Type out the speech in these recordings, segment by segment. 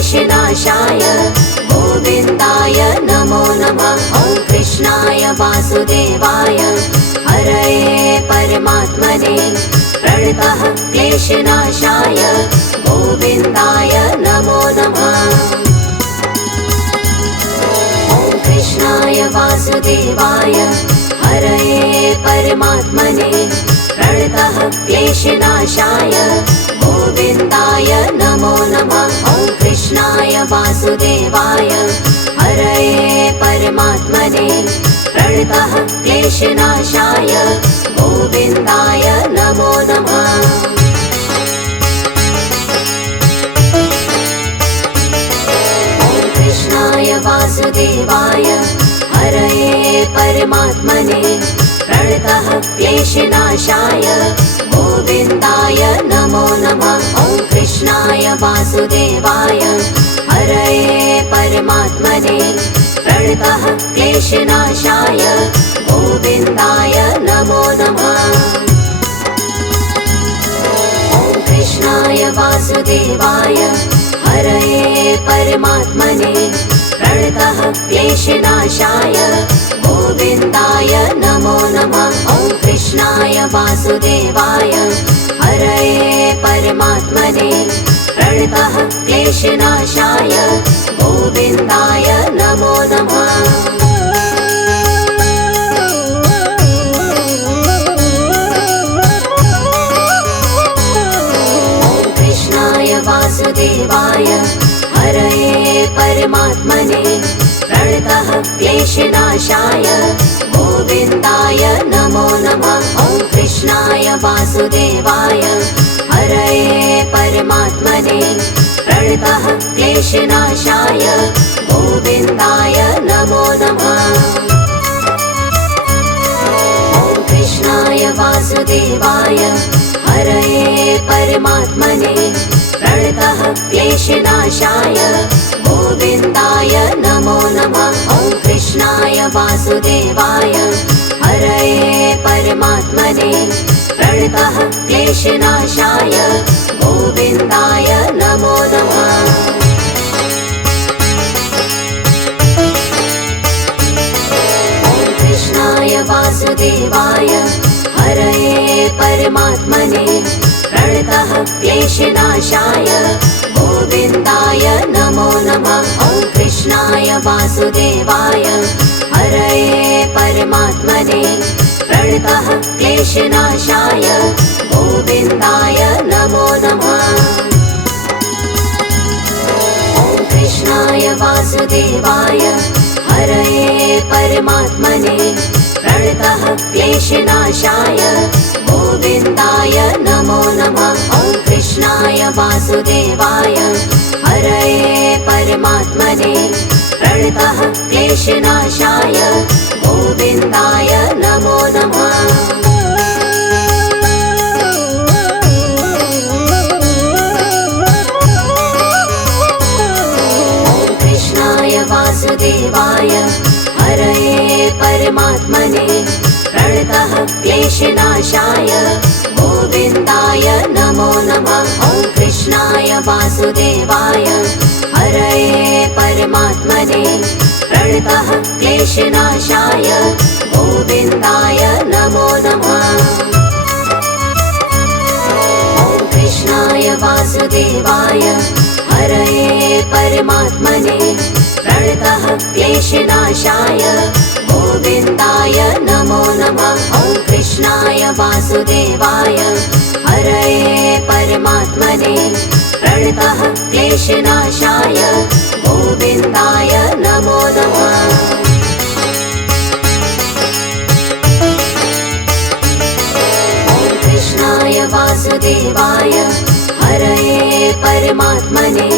क्लेशनाशाय गोविन्दाय नमो नमः। ॐ कृष्णाय वासुदेवाय हरये परमात्मने प्रणतः क्लेशनाशाय गोविन्दाय नमो नमः। ॐ कृष्णाय वासुदेवाय हरये परमात्मने प्रणतः क्लेशनाशाय गोविन्दाय नमो नमः। ॐ कृष्णाय वासुदेवाय हरये परमात्मने प्रणतः क्लेशनाशाय गोविन्दाय नमो नमः। ॐ कृष्णाय वासुदेवाय हरये परमात्मने प्रणतः क्लेशनाशाय गोविन्दाय नमो नमः। ॐ कृष्णाय वासुदेवाय हरये परमात्मने प्रणतः क्लेशनाशाय गोविन्दाय नमो नमः। ॐ कृष्णाय वासुदेवाय हरये परमात्मने प्रणतः क्लेशनाशाय गोविन्दाय नमो नमः। ॐ कृष्णाय वासुदेवाय हरये परमात्मने प्रणतः क्लेशनाशाय गोविन्दाय नमो नमः। ॐ कृष्णाय वासुदेवाय हरये परमात्मने प्रणतः क्लेशनाशाय गोविन्दाय नमो नमः। ॐ कृष्णाय वासुदेवाय हरये परमात्मने प्रणतः क्लेशनाशाय गोविन्दाय नमो नमः। ॐ कृष्णाय वासुदेवाय हरये परमात्मने प्रणतः क्लेशनाशाय गोविन्दाय नमो नमः। ॐ कृष्णाय वासुदेवाय हरये परमात्मने प्रणतः क्लेशनाशाय गोविन्दाय नमो नमः। ॐ कृष्णाय वासुदेवाय हरये परमात्मने प्रणतः क्लेशनाशाय गोविन्दाय नमो नमः। ॐ कृष्णाय वासुदेवाय हरये परमात्मने प्रणतः क्लेशनाशाय गोविन्दाय नमो नमः। ॐ कृष्णाय वासुदेवाय हरये परमात्मने प्रणतः क्लेशनाशाय गोविन्दाय नमो नमः। ॐ कृष्णाय वासुदेवाय हरये परमात्मने प्रणतः क्लेशनाशाय गोविन्दाय नमो नमः। ॐ कृष्णाय वासुदेवाय हरये परमात्मने प्रणतः क्लेशनाशाय गोविन्दाय नमो नमः। ॐ कृष्णाय वासुदेवाय हरये परमात्मने प्रणतः क्लेशनाशाय गोविन्दाय नमो नमः। ॐ कृष्णाय वासुदेवाय हरये परमात्मने प्रणतः क्लेशनाशाय गोविन्दाय नमो नमः। ॐ कृष्णाय वासुदेवाय हरये परमात्मने प्रणतः क्लेशनाशाय गोविन्दाय नमो नमः। ॐ कृष्णाय वासुदेवाय हरये परमात्मने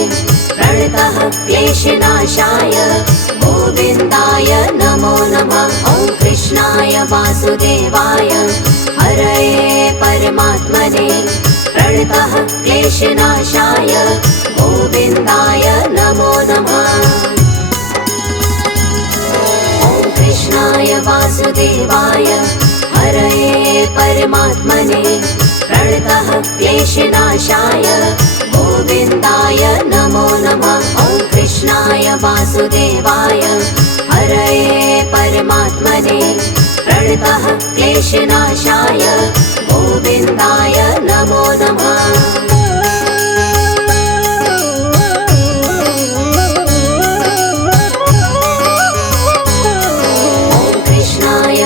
प्रणतः क्लेशनाशाय गोविन्दाय नमो नमः। ॐ कृष्णाय वासुदेवाय हरये परमात्मने प्रणतः क्लेशनाशाय गोविन्दाय नमो नमः। ॐ कृष्णाय वासुदेवाय हरये परमात्मने प्रणतः क्लेशनाशाय गोविन्दाय नमो नमः। वासुदेवाय हरये परमात्मने प्रणतः क्लेशनाशाय गोविन्दाय नमो नमः।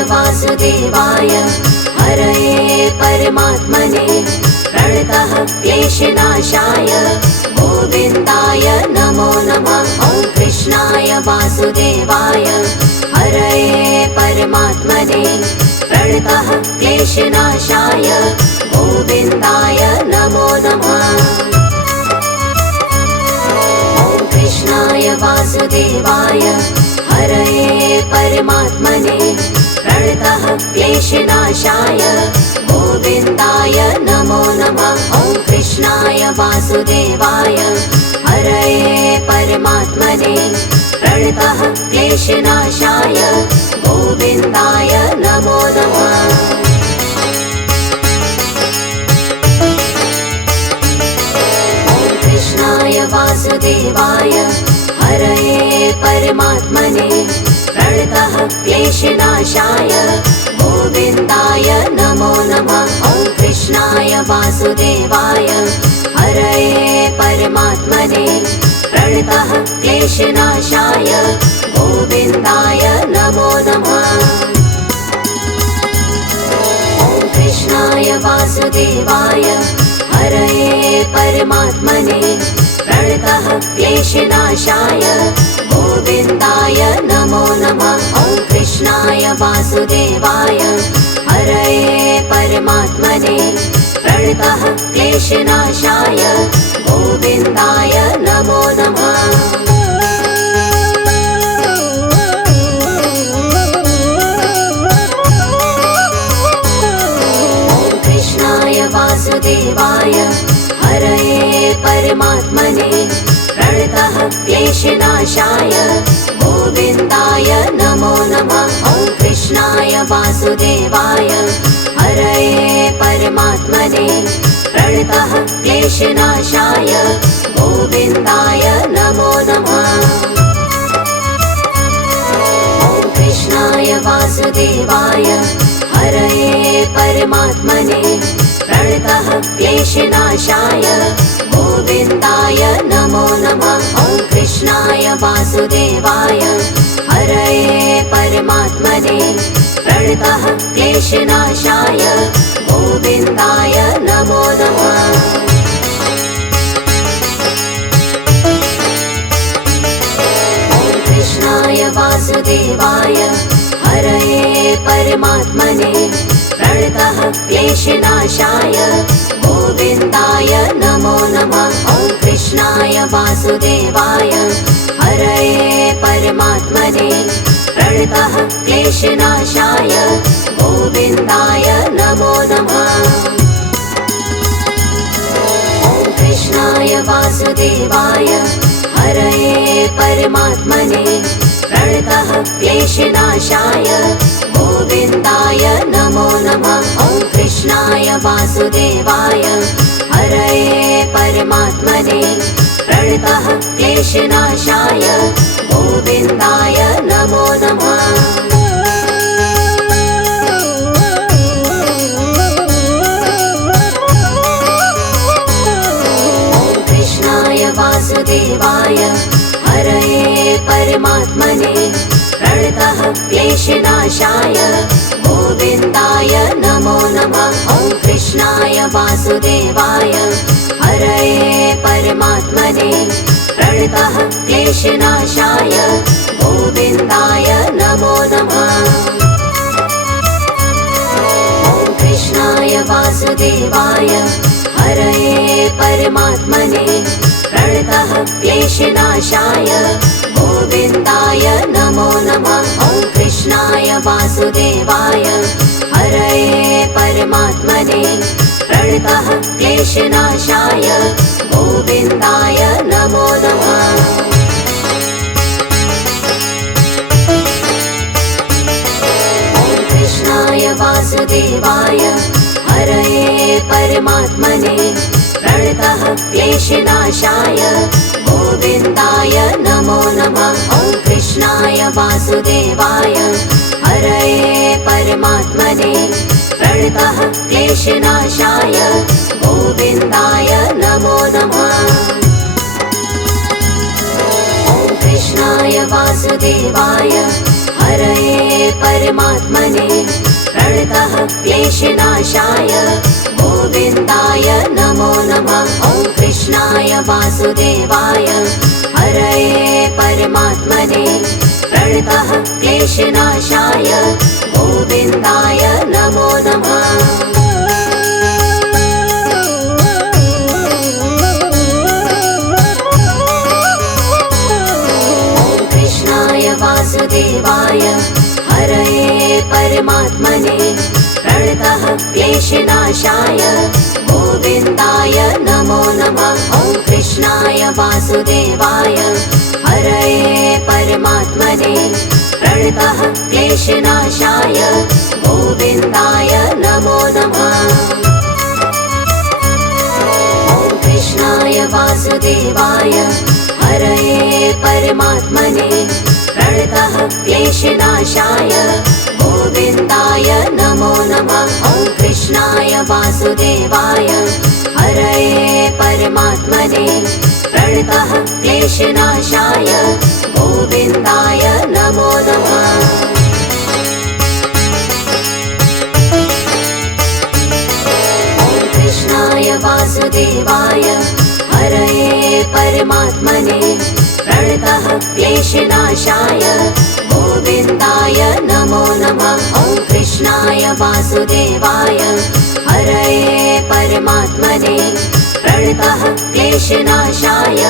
वासुदेवाय हरये परमात्मने प्रणतः क्लेशनाशाय गोविन्दाय नमो नमः। ॐ कृष्णाय वासुदेवाय हरये परमात्मने प्रणतः क्लेशनाशाय गोविन्दाय नमो नमः। ॐ कृष्णाय वासुदेवाय हरये परमात्मने प्रणतः क्लेशनाशाय गोविन्दाय नमो नमः। ॐ कृष्णाय वासुदेवाय हरये परमात्मने प्रणतः क्लेशनाशाय गोविन्दाय नमो नमः। ॐ कृष्णाय वासुदेवाय हरये परमात्मने प्रणतः क्लेशनाशाय गोविन्दाय नमो नमः। ॐ कृष्णाय वासुदेवाय हरये परमात्मने प्रणतः क्लेशनाशाय गोविन्दाय नमो नमः। ॐ कृष्णाय वासुदेवाय हरये परमात्मने प्रणतः क्लेशनाशाय गोविन्दाय नमो नमः। ॐ कृष्णाय वासुदेवाय हरये परमात्मने प्रणतः क्लेशनाशाय गोविन्दाय नमो नमः। ॐ कृष्णाय वासुदेवाय हरये परमात्मने प्रणतः क्लेशनाशाय गोविन्दाय नमो नमः। ॐ कृष्णाय वासुदेवाय हरये परमात्मने प्रणतः क्लेशनाशाय गोविन्दाय नमो नमः। ॐ कृष्णाय वासुदेवाय हरये परमात्मने प्रणतः क्लेशनाशाय गोविन्दाय नमो नमः। ॐ कृष्णाय वासुदेवाय हरये परमात्मने प्रणतः क्लेशनाशाय गोविन्दाय नमो नमः। ॐ कृष्णाय वासुदेवाय हरये परमात्मने प्रणतः क्लेशनाशाय गोविन्दाय नमो नमः। ॐ कृष्णाय वासुदेवाय हरये परमात्मने प्रणतः क्लेशनाशाय गोविन्दाय नमो नमः। ॐ कृष्णाय वासुदेवाय हरये परमात्मने प्रणतः क्लेशनाशाय गोविन्दाय नमो नमः। ॐ कृष्णाय वासुदेवाय हरये परमात्मने प्रणतः क्लेशनाशाय गोविन्दाय नमो नमः। ॐ कृष्णाय वासुदेवाय हरये परमात्मने प्रणतः क्लेशनाशाय गोविन्दाय नमो नमः। ॐ कृष्णाय वासुदेवाय हरये परमात्मने प्रणतः क्लेशनाशाय गोविन्दाय नमो नमः। ॐ कृष्णाय वासुदेवाय हरये परमात्मने प्रणतः क्लेशनाशाय गोविन्दाय नमो नमः। ॐ कृष्णाय वासुदेवाय हरये परमात्मने प्रणतः क्लेशनाशाय गोविन्दाय नमो नमः। ॐ कृष्णाय वासुदेवाय हरये परमात्मने प्रणतः क्लेशनाशाय गोविन्दाय नमो नमः। ॐ वासुदेवाय हरये परमात्मने प्रणतः क्लेशनाशाय गोविन्दाय नमो नमः। ॐ कृष्णाय वासुदेवाय हरये परमात्मने प्रणतः क्लेशनाशाय गोविन्दाय नमो नमः। ॐ कृष्णाय वासुदेवाय हरये परमात्मने प्रणतः क्लेशनाशाय गोविन्दाय नमो नमः। ॐ कृष्णाय वासुदेवाय हरये परमात्मने प्रणतः क्लेशनाशाय गोविन्दाय नमो नमः। ॐ कृष्णाय वासुदेवाय हरये परमात्मने प्रणतः क्लेशनाशाय गोविन्दाय नमो नमः। ॐ कृष्णाय वासुदेवाय हरये परमात्मने प्रणतः क्लेशनाशाय गोविन्दाय नमो नमः। ॐ कृष्णाय वासुदेवाय हरये परमात्मने प्रणतः क्लेशनाशाय गोविन्दाय नमो नमः। ॐ कृष्णाय वासुदेवाय हरये परमात्मने प्रणतः क्लेशनाशाय गोविन्दाय नमो नमः। ॐ कृष्णाय वासुदेवाय हरये परमात्मने प्रणतः क्लेशनाशाय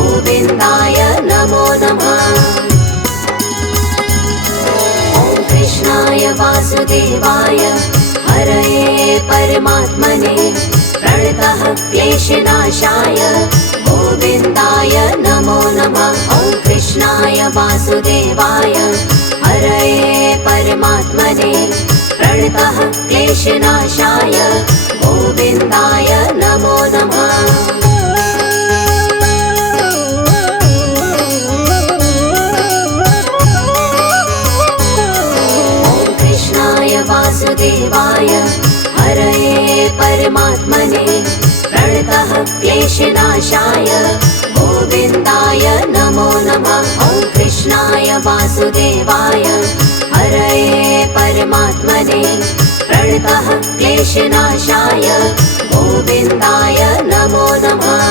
गोविन्दाय नमो नमः। ॐ कृष्णाय वासुदेवाय हरये परमात्मने प्रणतः क्लेशनाशाय गोविन्दाय नमो नमः। ॐ कृष्णाय वासुदेवाय हरये परमात्मने प्रणतः क्लेशनाशाय गोविन्दाय नमो नमः। ॐ कृष्णाय वासुदेवाय हरये परमात्मने प्रणतः क्लेशनाशाय गोविन्दाय नमो नमः। ॐ कृष्णाय वासुदेवाय हरये परमात्मने प्रणतः क्लेशनाशाय गोविन्दाय नमो नमः।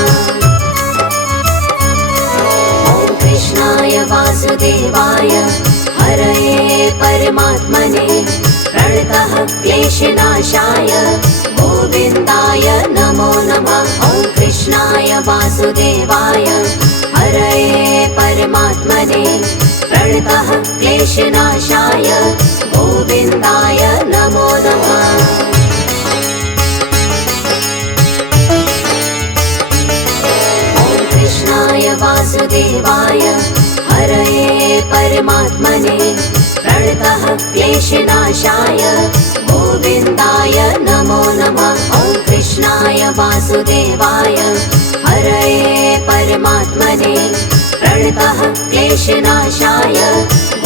ॐ कृष्णाय वासुदेवाय हरये परमात्मने प्रणतः क्लेशनाशाय गोविन्दाय नमो नमः। ॐ कृष्णाय वासुदेवाय हरये परमात्मने प्रणतः क्लेशनाशाय गोविन्दाय नमो नमः। ॐ कृष्णाय वासुदेवाय हरये परमात्मने प्रणतः क्लेशनाशाय गोविन्दाय नमो नमः। ॐ कृष्णाय वासुदेवाय हरये परमात्मने प्रणतः क्लेशनाशाय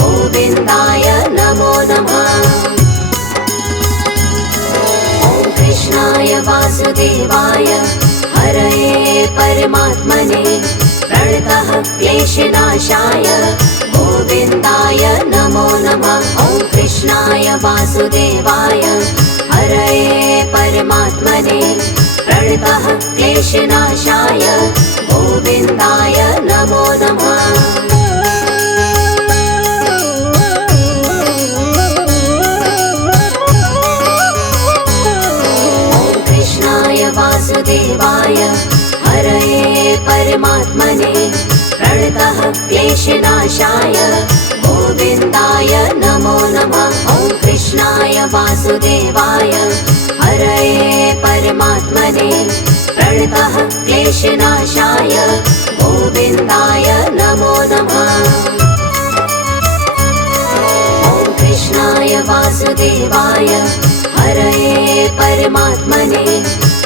गोविन्दाय नमो नमः। ॐ कृष्णाय वासुदेवाय हरये परमात्मने प्रणतः क्लेशनाशाय गोविन्दाय नमो नमः। ॐ कृष्णाय वासुदेवाय हरये परमात्मने प्रणतः क्लेशनाशाय गोविन्दाय नमो नमः। ॐ कृष्णाय वासुदेवाय हरये परमात्मने प्रणतः क्लेशनाशाय गोविन्दाय नमो नमः। ॐ कृष्णाय वासुदेवाय हरये परमात्मने प्रणतः क्लेशनाशाय गोविन्दाय नमो नमः। ॐ कृष्णाय वासुदेवाय हरये परमात्मने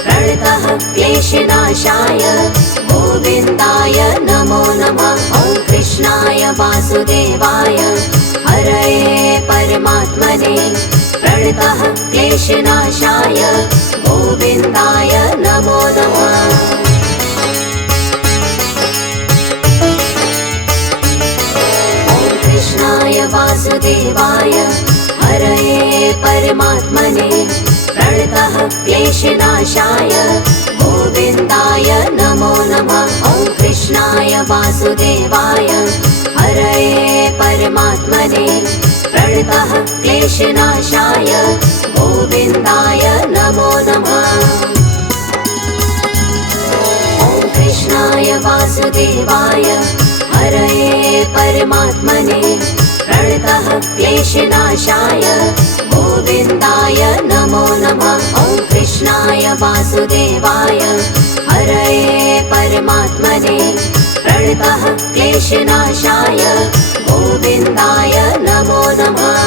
प्रणतः क्लेशनाशाय गोविन्दाय नमो नमः। ॐ कृष्णाय वासुदेवाय वासुदेवाय हरये परमात्मने प्रणतः क्लेशनाशाय गोविन्दाय नमो नमः। कृष्णाय वासुदेवाय हरये परमात्मने प्रणतः क्लेशनाशाय गोविन्दाय नमो नमः। ॐ कृष्णाय वासुदेवाय हरये परमात्मने प्रणतः क्लेशनाशाय गोविन्दाय नमो नमः। ॐ कृष्णाय वासुदेवाय हरये परमात्मने प्रणतः क्लेशनाशाय गोविन्दाय नमो नमः। ॐ कृष्णाय वासुदेवाय हरये परमात्मने प्रणतः क्लेशनाशाय गोविन्दाय नमो नमः।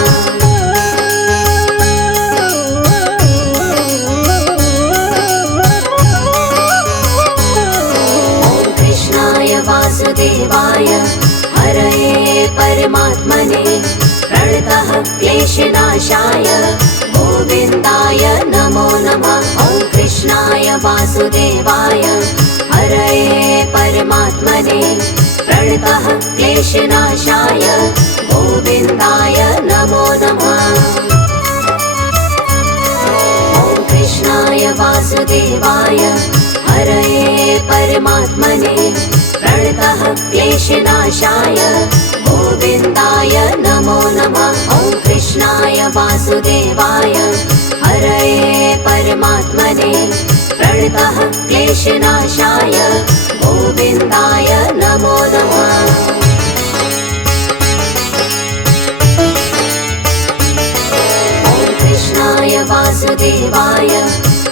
वासुदेवाय हरये परमात्मने प्रणतः क्लेशनाशाय गोविन्दाय नमो नमः। ॐ कृष्णाय वासुदेवाय हरये परमात्मने प्रणतः क्लेशनाशाय गोविन्दाय नमो नमः। ॐ कृष्णाय वासुदेवाय हरये परमात्मने प्रणतः क्लेशनाशाय गोविन्दाय नमो नमः। ॐ कृष्णाय वासुदेवाय हरये परमात्मने प्रणतः क्लेशनाशाय गोविन्दाय नमो नमः। ॐ कृष्णाय वासुदेवाय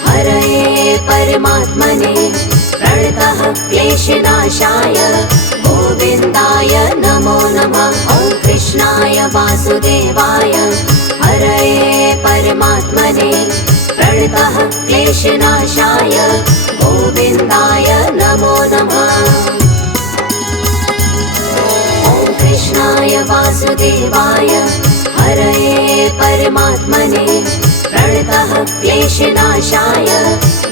हरये परमात्मने प्रणतः क्लेशनाशाय गोविन्दाय नमो नमः। ॐ कृष्णाय वासुदेवाय हरये परमात्मने प्रणतः क्लेशनाशाय गोविन्दाय नमो नमः। ॐ कृष्णाय वासुदेवाय हरये परमात्मने प्रणतः क्लेशनाशाय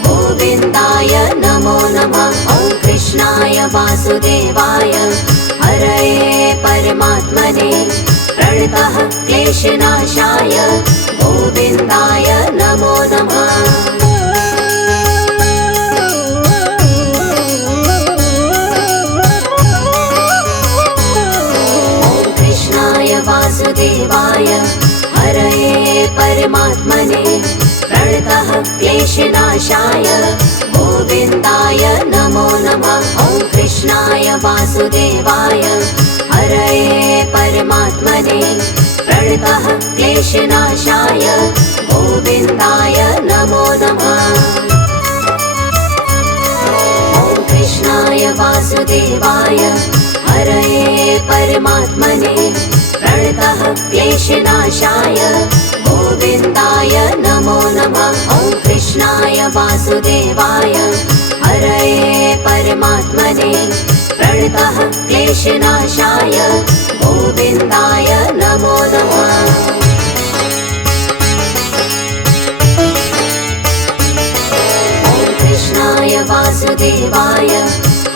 गोविन्दाय नमो नमः। ॐ कृष्णाय वासुदेवाय हरये परमात्मने प्रणतः क्लेशनाशाय गोविन्दाय नमो नमः। ॐ कृष्णाय वासुदेवाय हरये परमात्मने प्रणतः क्लेशनाशाय गोविन्दाय नमो नमः। ॐ कृष्णाय वासुदेवाय हरये परमात्मने प्रणतः क्लेशनाशाय गोविन्दाय नमो नमः। ॐ कृष्णाय वासुदेवाय हरये परमात्मने प्रणतः क्लेशनाशाय गोविन्दाय नमो नमः। ॐ कृष्णाय वासुदेवाय हरये परमात्मने प्रणतः क्लेशनाशाय गोविन्दाय नमो नमः। ॐ कृष्णाय वासुदेवाय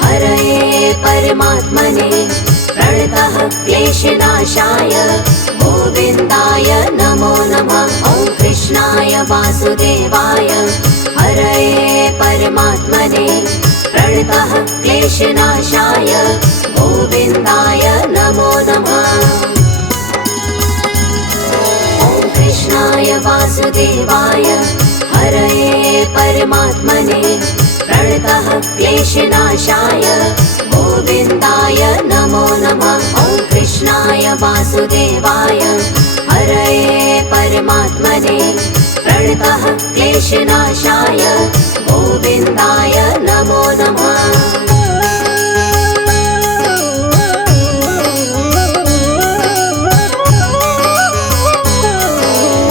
हरये परमात्मने प्रणतः क्लेशनाशाय गोविन्दाय नमो नमः। ॐ कृष्णाय वासुदेवाय हरये परमात्मने प्रणतः क्लेशनाशाय गोविन्दाय नमो नमः। ॐ कृष्णाय वासुदेवाय हरये परमात्मने प्रणतः क्लेशनाशाय गोविन्दाय नमो नमः। ॐ कृष्णाय वासुदेवाय हरये परमात्मने प्रणतः क्लेशनाशाय गोविन्दाय नमो नमः।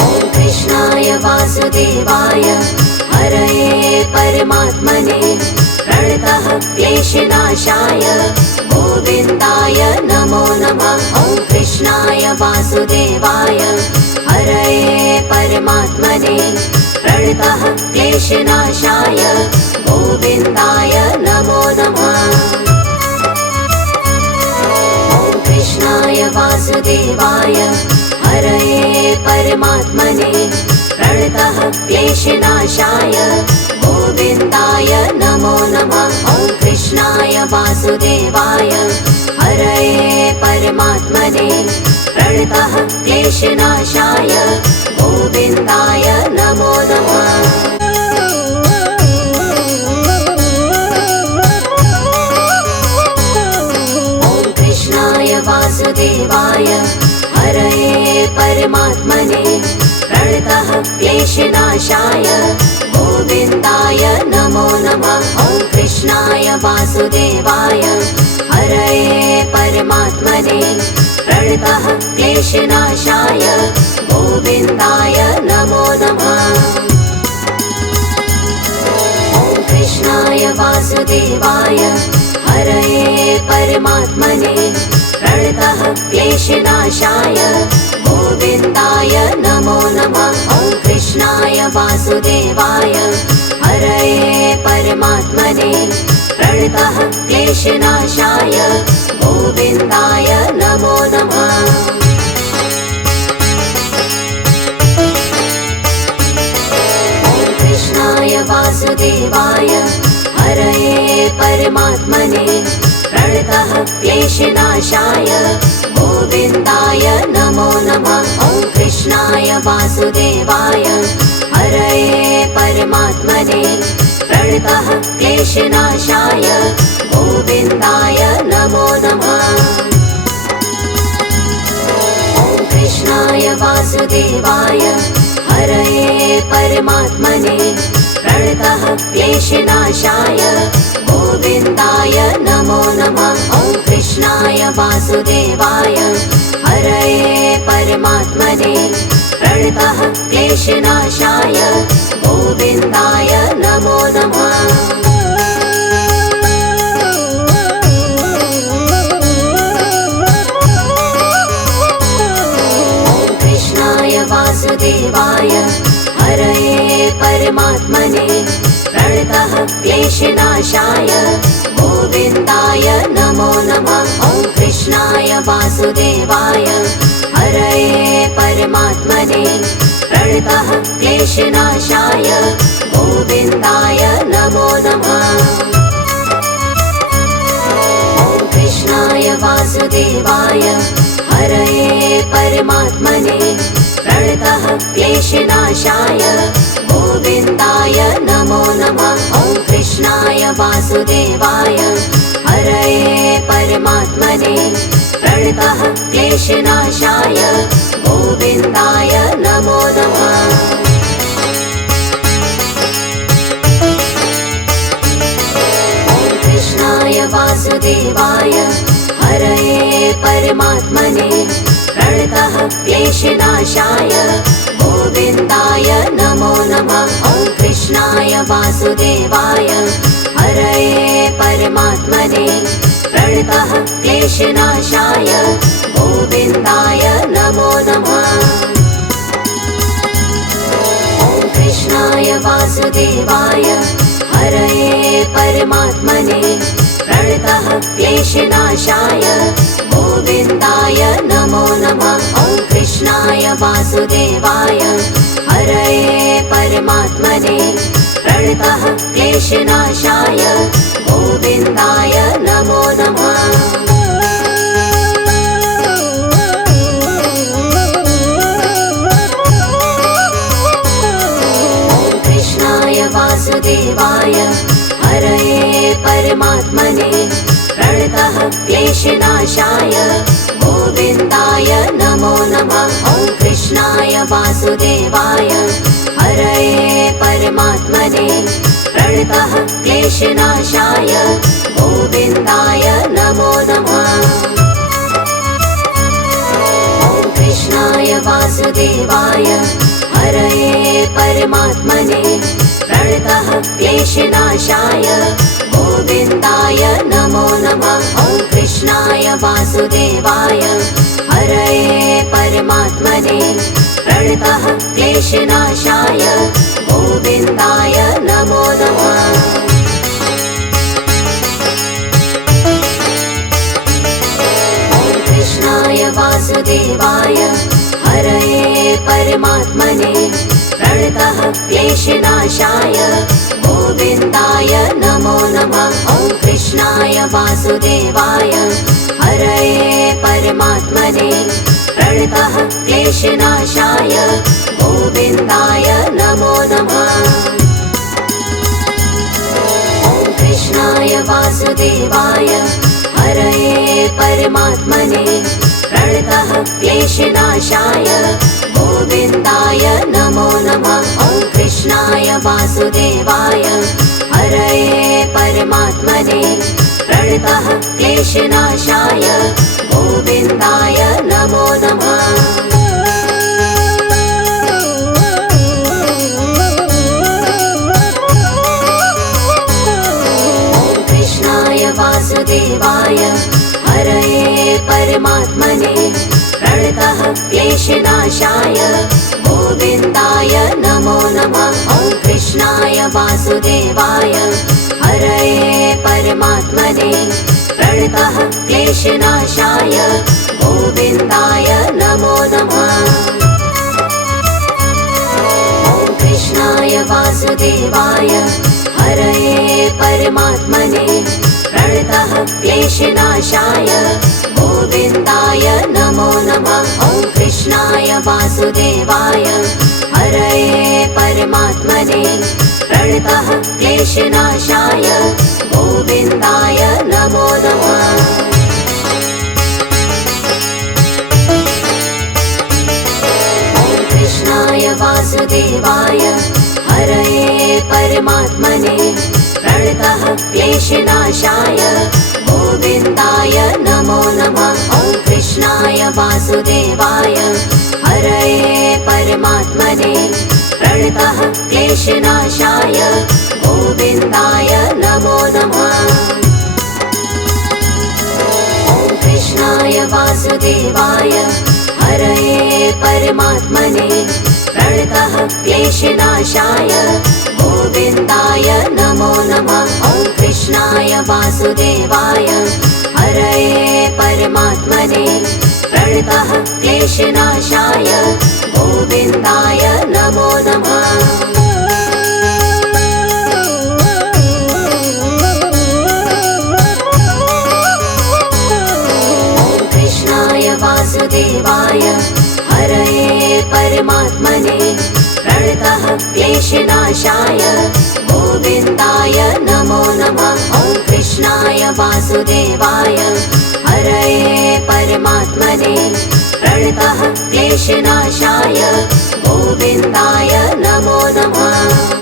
ॐ कृष्णाय वासुदेवाय हरये परमात्मने प्रणतः क्लेशनाशाय गोविन्दाय नमो नमः। कृष्णाय वासुदेवाय हरये परमात्मने प्रणतः क्लेशनाशाय गोविन्दाय नमो नमः। ॐ कृष्णाय वासुदेवाय हरये परमात्मने प्रणतः क्लेशनाशाय गोविन्दाय नमो नमः। ॐ कृष्णाय वासुदेवाय हरये परमात्मने प्रणतः क्लेशनाशाय गोविन्दाय नमो नमः। ॐ कृष्णाय वासुदेवाय हरये परमात्मने प्रणतः क्लेशनाशाय गोविन्दाय नमो नमः। ॐ कृष्णाय वासुदेवाय हरये परमात्मने प्रणतः क्लेशनाशाय गोविन्दाय नमो नमः। ॐ कृष्णाय वासुदेवाय हरये परमात्मने प्रणतः क्लेशनाशाय गोविन्दाय नमो नमः। ॐ कृष्णाय वासुदेवाय हरये परमात्मने प्रणतः क्लेशनाशाय गोविन्दाय नमो नमः। ॐ कृष्णाय वासुदेवाय हरये परमात्मने प्रणतः क्लेशनाशाय गोविन्दाय नमो नमः। ॐ कृष्णाय वासुदेवाय हरये परमात्मने प्रणतः क्लेशनाशाय गोविन्दाय नमो नमः। ॐ कृष्णाय वासुदेवाय हरये परमात्मने प्रणतः क्लेशनाशाय गोविन्दाय नमो नमः। ॐ कृष्णाय वासुदेवाय हरये परमात्मने प्रणतः क्लेशनाशाय गोविन्दाय नमो नमः। ॐ कृष्णाय वासुदेवाय हरये परमात्मने प्रणतः क्लेशनाशाय गोविन्दाय नमो नमः। ॐ कृष्णाय वासुदेवाय हरये परमात्मने प्रणतः क्लेशनाशाय गोविन्दाय नमो नमः। ॐ कृष्णाय वासुदेवाय हरये परमात्मने प्रणतः क्लेशनाशाय गोविन्दाय नमो नमः। ॐ कृष्णाय वासुदेवाय हरये परमात्मने प्रणतः क्लेशनाशाय गोविन्दाय नमो नमः। ॐ कृष्णाय वासुदेवाय हरये परमात्मने प्रणतः क्लेशनाशाय गोविन्दाय नमो नमः। ॐ कृष्णाय वासुदेवाय हरये परमात्मने प्रणतः क्लेशनाशाय गोविन्दाय नमो नमः। ॐ कृष्णाय वासुदेवाय हरये परमात्मने प्रणतः क्लेशनाशाय गोविन्दाय नमो नमः। ॐ कृष्णाय वासुदेवाय हरये परमात्मने प्रणतः क्लेशनाशाय गोविन्दाय नमो नमः। ॐ कृष्णाय वासुदेवाय हरये परमात्मने प्रणतः क्लेशनाशाय गोविन्दाय नमो नमः। ॐ कृष्णाय वासुदेवाय हरये परमात्मने प्रणतः क्लेशनाशाय गोविन्दाय नमो नमः। ॐ कृष्णाय वासुदेवाय हरये परमात्मने प्रणतः क्लेशनाशाय गोविन्दाय नमो नमः। ॐ कृष्णाय वासुदेवाय हरये परमात्मने प्रणतः क्लेशनाशाय गोविन्दाय नमो नमः। ॐ कृष्णाय वासुदेवाय हरये परमात्मने प्रणतः क्लेशनाशाय गोविन्दाय नमो नमः। ॐ कृष्णाय वासुदेवाय हरये परमात्मने प्रणतः क्लेशनाशाय गोविन्दाय नमो नमः। ॐ कृष्णाय वासुदेवाय हरये परमात्मने प्रणतः क्लेशनाशाय गोविन्दाय नमो नमः। ॐ कृष्णाय वासुदेवाय हरये परमात्मने प्रणतः क्लेशनाशाय गोविन्दाय नमो नमः। ॐ कृष्णाय वासुदेवाय हरये परमात्मने प्रणतः क्लेशनाशाय गोविन्दाय नमो नमः। ॐ कृष्णाय वासुदेवाय हरये परमात्मने प्रणतः क्लेशनाशाय गोविन्दाय नमो नमः। ॐ कृष्णाय वासुदेवाय हरये परमात्मने प्रणतः क्लेशनाशाय गोविन्दाय नमो नमः। ॐ कृष्णाय वासुदेवाय हरये परमात्मने प्रणतः क्लेशनाशाय गोविन्दाय नमो नमः। ॐ कृष्णाय वासुदेवाय हरये परमात्मने प्रणतः क्लेशनाशाय गोविन्दाय नमो नमः। ॐ कृष्णाय वासुदेवाय हरये परमात्मने प्रणतः क्लेशनाशाय गोविन्दाय नमो नमः। ॐ कृष्णाय वासुदेवाय हरये परमात्मने प्रणतः क्लेशनाशाय गोविन्दाय नमो नमः। ॐ कृष्णाय वासुदेवाय हरये परमात्मने प्रणतः क्लेशनाशाय गोविन्दाय नमो नमः। ॐ कृष्णाय वासुदेवाय हरये परमात्मने प्रणतः क्लेशनाशाय गोविन्दाय नमो नमः। ॐ कृष्णाय वासुदेवाय हरये परमात्मने प्रणतः क्लेशनाशाय गोविन्दाय नमो नमः।